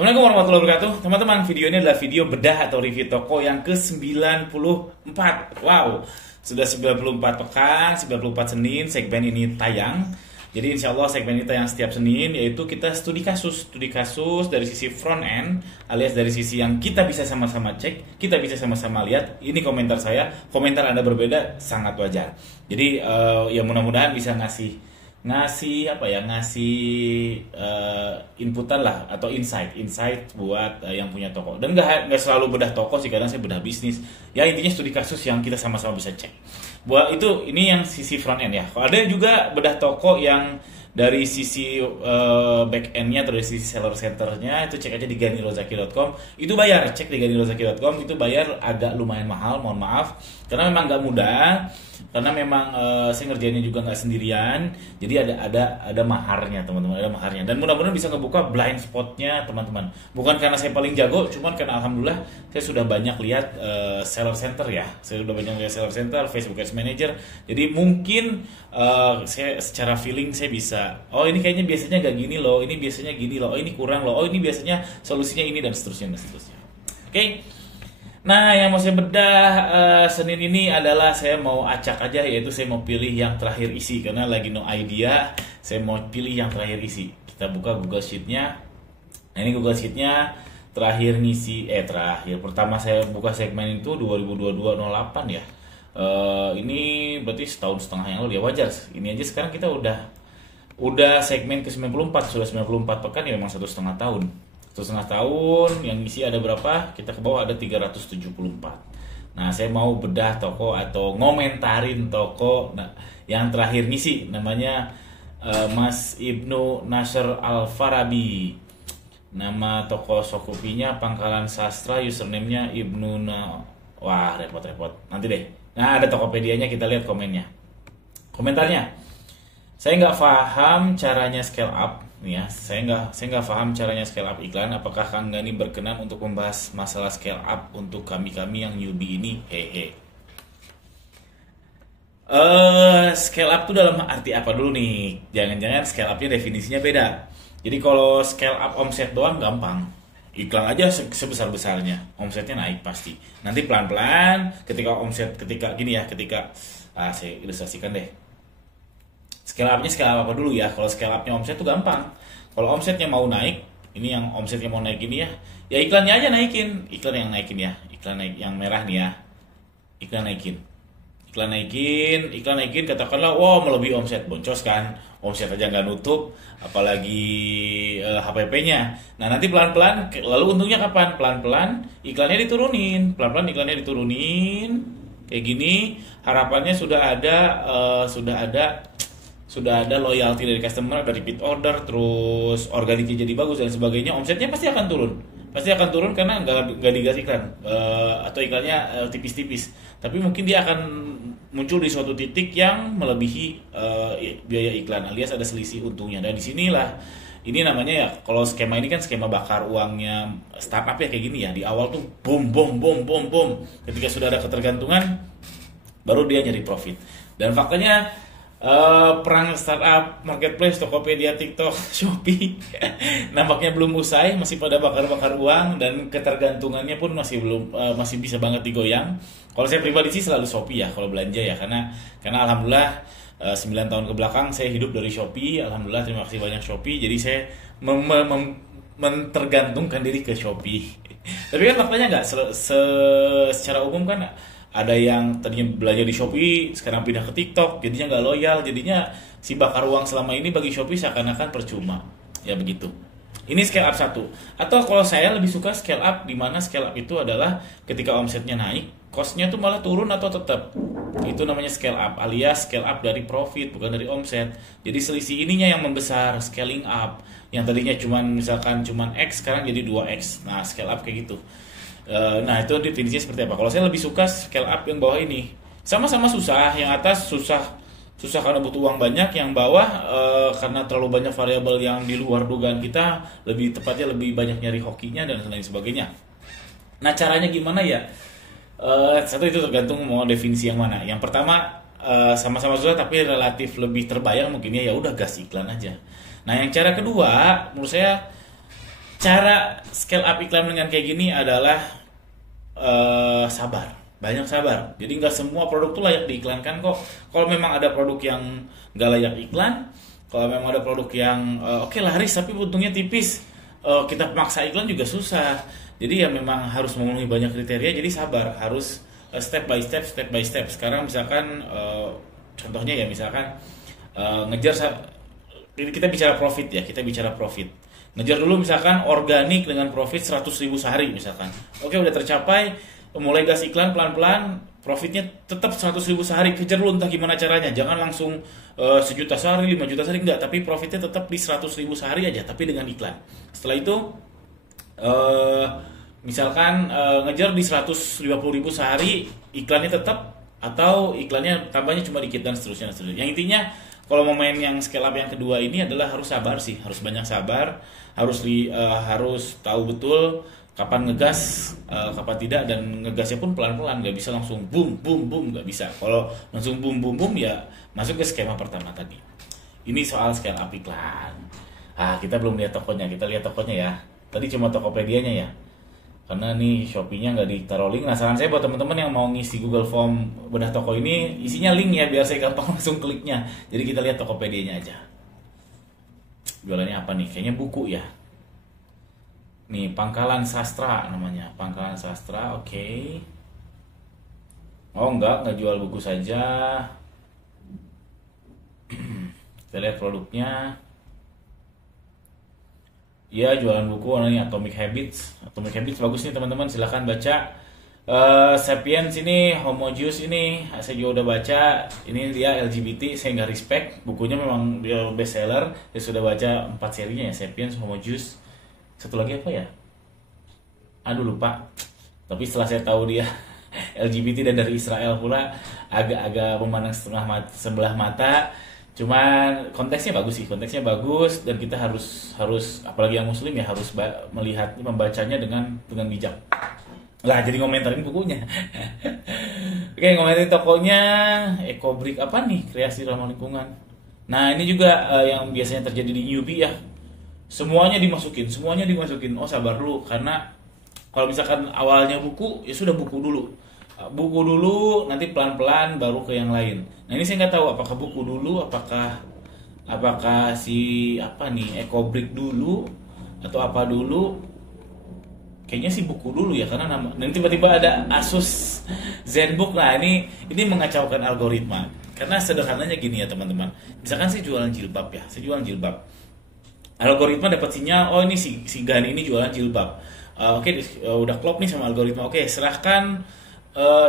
Assalamualaikum warahmatullahi wabarakatuh. Teman-teman, video ini adalah video bedah atau review toko yang ke-94. Wow, sudah 94 pekan, 94 Senin segmen ini tayang. Jadi insya Allah segmen ini tayang setiap Senin, yaitu kita studi kasus dari sisi front end, alias dari sisi yang kita bisa sama-sama cek, kita bisa sama-sama lihat. Ini komentar saya, komentar Anda berbeda sangat wajar. Jadi ya mudah-mudahan bisa ngasih inputan lah atau insight buat yang punya toko. Dan nggak selalu bedah toko sih, kadang saya bedah bisnis. Ya intinya studi kasus yang kita sama-sama bisa cek. Buat itu ini yang sisi front end ya. Kalau ada juga bedah toko yang dari sisi back endnya atau dari sisi seller centernya, itu cek aja di ganirozaki.com. Itu bayar, cek di ganirozaki.com, itu bayar agak lumayan mahal, mohon maaf, karena memang nggak mudah. Karena memang saya ngerjainnya juga nggak sendirian, jadi ada maharnya teman-teman, ada maharnya. Dan mudah-mudahan bisa ngebuka blind spotnya teman-teman. Bukan karena saya paling jago, cuman karena alhamdulillah saya sudah banyak lihat seller center ya. Saya sudah banyak lihat seller center, Facebook Ads Manager. Jadi mungkin saya secara feeling saya bisa, oh ini kayaknya biasanya nggak gini loh, ini biasanya gini loh, oh ini kurang loh, oh ini biasanya solusinya ini dan seterusnya dan seterusnya. Oke. Nah, yang mau saya bedah Senin ini adalah saya mau acak aja, yaitu saya mau pilih yang terakhir isi karena lagi no idea. Saya mau pilih yang terakhir isi. Kita buka Google Sheet-nya. Nah, ini Google Sheet-nya terakhir ngisi, pertama saya buka segmen itu 2022-08 ya. Ini berarti setahun setengah yang lalu ya, wajar. Ini aja sekarang kita udah segmen ke 94, sudah 94 pekan ya, memang 1,5 tahun. 1,5 tahun, yang isi ada berapa? Kita ke bawah ada 374. Nah, saya mau bedah toko atau ngomentarin toko yang terakhir ngisi, namanya Mas Ibnu Nasr Al-Farabi. Nama toko Shopee-nya Pangkalan Sastra, username-nya Ibnu Wah, repot. Nanti deh. Nah, ada Tokopedia-nya, kita lihat komennya. Komentarnya. Saya nggak paham caranya scale up. Ya, saya nggak paham caranya scale up iklan. Apakah Kang Gani berkenan untuk membahas masalah scale up untuk kami yang newbie ini? Hehe. Scale up itu dalam arti apa dulu nih? Jangan-jangan scale upnya definisinya beda. Jadi kalau scale up omset doang gampang. Iklan aja sebesar-besarnya, omsetnya naik pasti. Nanti pelan-pelan ketika saya ilustrasikan deh. Scale up-nya scale up apa dulu ya? Kalau scale up-nya omset tuh gampang. Kalau omsetnya mau naik, ini yang omsetnya mau naik ini ya iklannya aja naikin. Iklan yang naikin ya. Iklan naik yang merah nih ya. Iklan naikin, katakanlah wow melebihi omset, boncos kan. Omset aja nggak nutup, apalagi HPP-nya. Nah, nanti pelan-pelan, lalu untungnya kapan? Pelan-pelan iklannya diturunin. Kayak gini, harapannya sudah ada loyalty dari customer, ada repeat order, terus organiknya jadi bagus dan sebagainya, omsetnya pasti akan turun karena nggak digas iklan atau iklannya tipis-tipis, tapi mungkin dia akan muncul di suatu titik yang melebihi biaya iklan, alias ada selisih untungnya. Dan disinilah ini namanya ya, kalau skema ini kan skema bakar uangnya startup ya, kayak gini ya. Di awal tuh boom, ketika sudah ada ketergantungan baru dia nyari profit. Dan faktanya perang startup, marketplace, Tokopedia, TikTok, Shopee nampaknya belum usai, masih pada bakar-bakar uang dan ketergantungannya pun masih bisa banget digoyang. Kalau saya pribadi sih selalu Shopee ya kalau belanja ya, karena alhamdulillah 9 tahun ke belakang saya hidup dari Shopee. Alhamdulillah, terima kasih banyak Shopee. Jadi saya mentergantungkan diri ke Shopee. Tapi kan faktanya nggak secara umum kan, ada yang tadinya belanja di Shopee sekarang pindah ke TikTok, jadinya nggak loyal, jadinya si bakar uang selama ini bagi Shopee seakan-akan percuma. Ya begitu. Ini scale up 1. Atau kalau saya lebih suka scale up, di mana scale up itu adalah ketika omsetnya naik, cost-nya tuh malah turun atau tetap. Itu namanya scale up, alias scale up dari profit bukan dari omset. Jadi selisih ininya yang membesar, scaling up. Yang tadinya cuman X, sekarang jadi 2X. Nah, scale up kayak gitu. Nah, itu definisinya seperti apa? Kalau saya lebih suka scale up yang bawah ini. Sama-sama susah, yang atas susah karena butuh uang banyak, yang bawah karena terlalu banyak variabel yang di luar dugaan kita, lebih tepatnya lebih banyak nyari hokinya dan lain sebagainya. Nah, caranya gimana ya? Satu itu tergantung mau definisi yang mana. Yang pertama sama-sama susah tapi relatif lebih terbayang mungkin ya udah gas iklan aja. Nah, yang cara kedua menurut saya Cara scale up iklan dengan kayak gini adalah sabar, banyak sabar. Jadi nggak semua produk tuh layak diiklankan kok. Kalau memang ada produk yang nggak layak iklan, kalau memang ada produk yang oke laris tapi untungnya tipis, kita paksa iklan juga susah. Jadi ya memang harus memenuhi banyak kriteria. Jadi sabar, harus step by step, step by step. Sekarang misalkan contohnya ya misalkan kita bicara profit ya, kita bicara profit. Ngejar dulu misalkan organik dengan profit 100.000 sehari misalkan. Oke udah tercapai, mulai gas iklan pelan-pelan, profitnya tetap 100.000 sehari. Kejar dulu entah gimana caranya. Jangan langsung 1 juta sehari, 5 juta sehari, enggak. Tapi profitnya tetap di 100.000 sehari aja, tapi dengan iklan. Setelah itu misalkan ngejar di 150.000 sehari, iklannya tetap atau iklannya tambahnya cuma dikit dan seterusnya. Yang intinya kalau mau main yang scale up yang kedua ini adalah harus sabar sih, harus banyak sabar, harus tahu betul kapan ngegas, kapan tidak, dan ngegasnya pun pelan-pelan, nggak bisa langsung boom boom boom, nggak bisa. Kalau langsung boom boom boom ya masuk ke skema pertama tadi. Ini soal scale up iklan. Kita belum lihat tokonya, kita lihat tokonya ya. Tadi cuma Tokopedia-nya ya. Karena nih Shopee-nya nggak ditaruh link. Nah saran saya buat teman-teman yang mau ngisi Google Form bedah toko ini, isinya link ya biar saya gampang langsung kliknya. Jadi kita lihat Tokopedia-nya aja. Jualannya apa nih? Kayaknya buku ya. Nih Pangkalan Sastra namanya, Pangkalan Sastra, oke. Oh nggak jual buku saja. Kita lihat produknya. Iya jualan buku namanya Atomic Habits. Atomic Habits bagus nih teman-teman, silahkan baca. Sapiens ini, Homo Deus ini, saya juga udah baca. Ini dia LGBT, saya nggak respect. Bukunya memang dia best seller. Saya sudah baca 4 serinya ya, Sapiens, Homo Deus. Satu lagi apa ya? Aduh lupa. Tapi setelah saya tahu dia LGBT dan dari Israel pula, agak-agak memandang sebelah mata. Cuman konteksnya bagus sih, konteksnya bagus, dan kita harus apalagi yang muslim ya harus melihat, membacanya dengan bijak. Lah jadi ngomentarin bukunya. Oke, ngomentarin tokonya. Ecobrik apa nih? Kreasi ramah lingkungan. Nah, ini juga yang biasanya terjadi di newbie ya. Semuanya dimasukin. Oh, sabar dulu karena kalau misalkan awalnya buku, ya sudah buku dulu. Buku dulu, nanti pelan-pelan baru ke yang lain. Nah ini saya nggak tahu apakah buku dulu, apakah si apa nih Ecobrik dulu atau apa dulu. Kayaknya sih buku dulu ya karena dan tiba-tiba ada Asus ZenBook. Nah ini mengacaukan algoritma. Karena sederhananya gini ya teman-teman. Misalkan saya jualan jilbab ya, algoritma dapat sinyal, oh ini si Gani ini jualan jilbab. Oke, udah klop nih sama algoritma. Oke, serahkan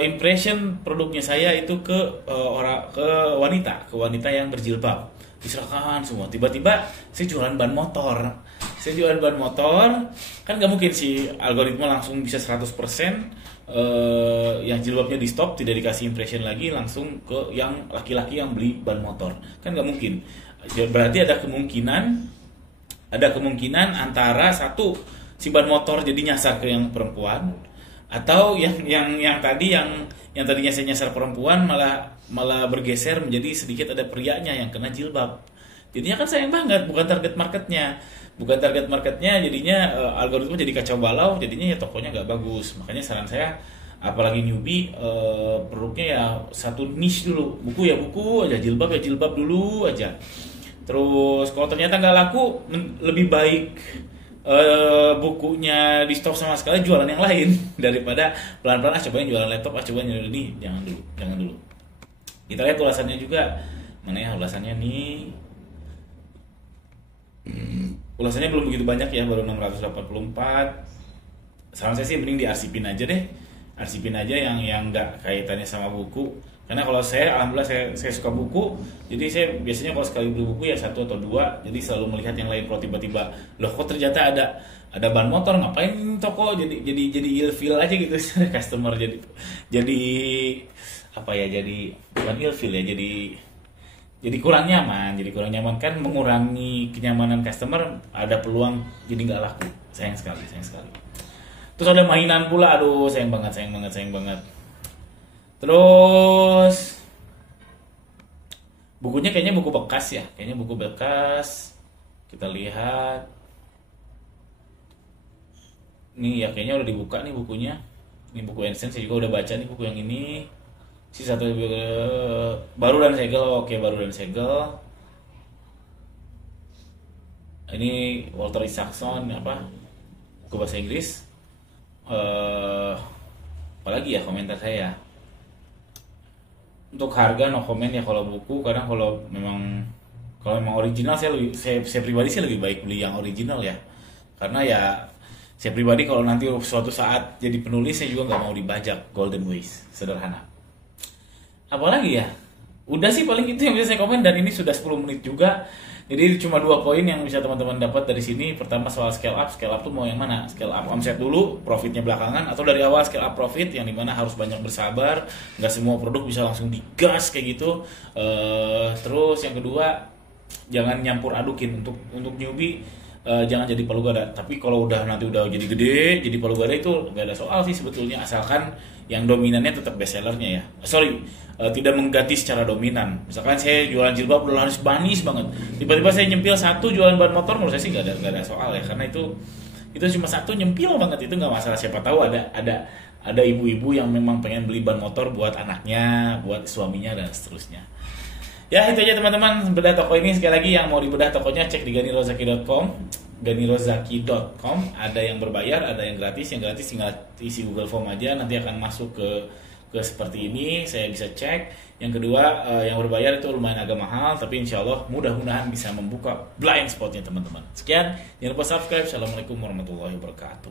impression produknya saya itu ke wanita yang berjilbab. Diserahkan semua. Tiba-tiba saya jualan ban motor. Kan nggak mungkin si algoritma langsung bisa 100% yang jilbabnya di stop, tidak dikasih impression lagi, langsung ke yang laki-laki yang beli ban motor. Kan nggak mungkin. Berarti ada kemungkinan antara satu si ban motor jadi nyasar ke yang perempuan, atau yang tadinya saya nyasar perempuan malah bergeser menjadi sedikit ada prianya yang kena jilbab. Jadinya kan sayang banget, bukan target marketnya, jadinya algoritma jadi kacau balau, jadinya ya tokonya nggak bagus. Makanya saran saya, apalagi newbie, produknya ya satu niche dulu, buku aja, jilbab dulu aja. Terus kalau ternyata nggak laku, lebih baik bukunya di stop sama sekali, jualan yang lain daripada pelan-pelan cobain jualan laptop, cobain jualan ini. Jangan dulu. Kita lihat ulasannya juga. Mana ya ulasannya nih? Ulasannya belum begitu banyak ya, baru 684. Saran saya sih mending diarsipin aja deh. Arsipin aja yang nggak kaitannya sama buku. Karena kalau saya, alhamdulillah saya suka buku. Jadi saya biasanya kalau sekali beli buku ya 1 atau 2. Jadi selalu melihat yang lain. Kalau tiba-tiba, loh kok ternyata ada ban motor, ngapain toko jadi ilfeel aja gitu customer, jadi apa ya, jadi bukan ilfeel ya, jadi kurang nyaman kan, mengurangi kenyamanan customer, ada peluang jadi nggak laku. Sayang sekali. Terus ada mainan pula, aduh sayang banget. Terus bukunya kayaknya buku bekas ya, kita lihat. Nih ya kayaknya udah dibuka nih bukunya. Ini buku Einstein saya juga udah baca nih buku yang ini. Si satu baru dan segel, oke baru dan segel. Ini Walter Isaacson apa? Buku bahasa Inggris. Apalagi ya komentar saya. Untuk harga no comment ya kalau buku, kadang kalau memang original saya pribadi sih lebih baik beli yang original ya. Karena ya saya pribadi kalau nanti suatu saat jadi penulis saya juga nggak mau dibajak Golden Ways, sederhana. Apalagi ya, udah sih paling itu yang bisa saya komen dan ini sudah 10 menit juga. Jadi cuma 2 poin yang bisa teman-teman dapat dari sini. Pertama soal scale up tuh mau yang mana? Scale up omset dulu, profitnya belakangan, atau dari awal scale up profit yang dimana harus banyak bersabar, nggak semua produk bisa langsung digas kayak gitu. Terus yang kedua, jangan nyampur adukin untuk newbie. Jangan jadi palu gada. Tapi kalau nanti udah jadi gede, jadi palu gada itu gak ada soal sih sebetulnya, asalkan yang dominannya tetap best sellernya ya. Tidak mengganti secara dominan. Misalkan saya jualan jilbab udah harus manis banget. Tiba-tiba saya nyempil satu jualan ban motor, menurut saya sih gak ada soal ya. Karena itu cuma satu nyempil banget, itu nggak masalah. Siapa tahu ada ibu-ibu yang memang pengen beli ban motor buat anaknya, buat suaminya dan seterusnya. Ya itu aja teman-teman bedah toko ini. Sekali lagi yang mau dibedah tokonya cek di ganirozaki.com. Ada yang berbayar, ada yang gratis. Yang gratis tinggal isi Google Form aja, nanti akan masuk ke seperti ini, saya bisa cek. Yang kedua yang berbayar itu lumayan agak mahal, tapi insya Allah mudah-mudahan bisa membuka blind spotnya teman-teman. Sekian, jangan lupa subscribe. Assalamualaikum warahmatullahi wabarakatuh.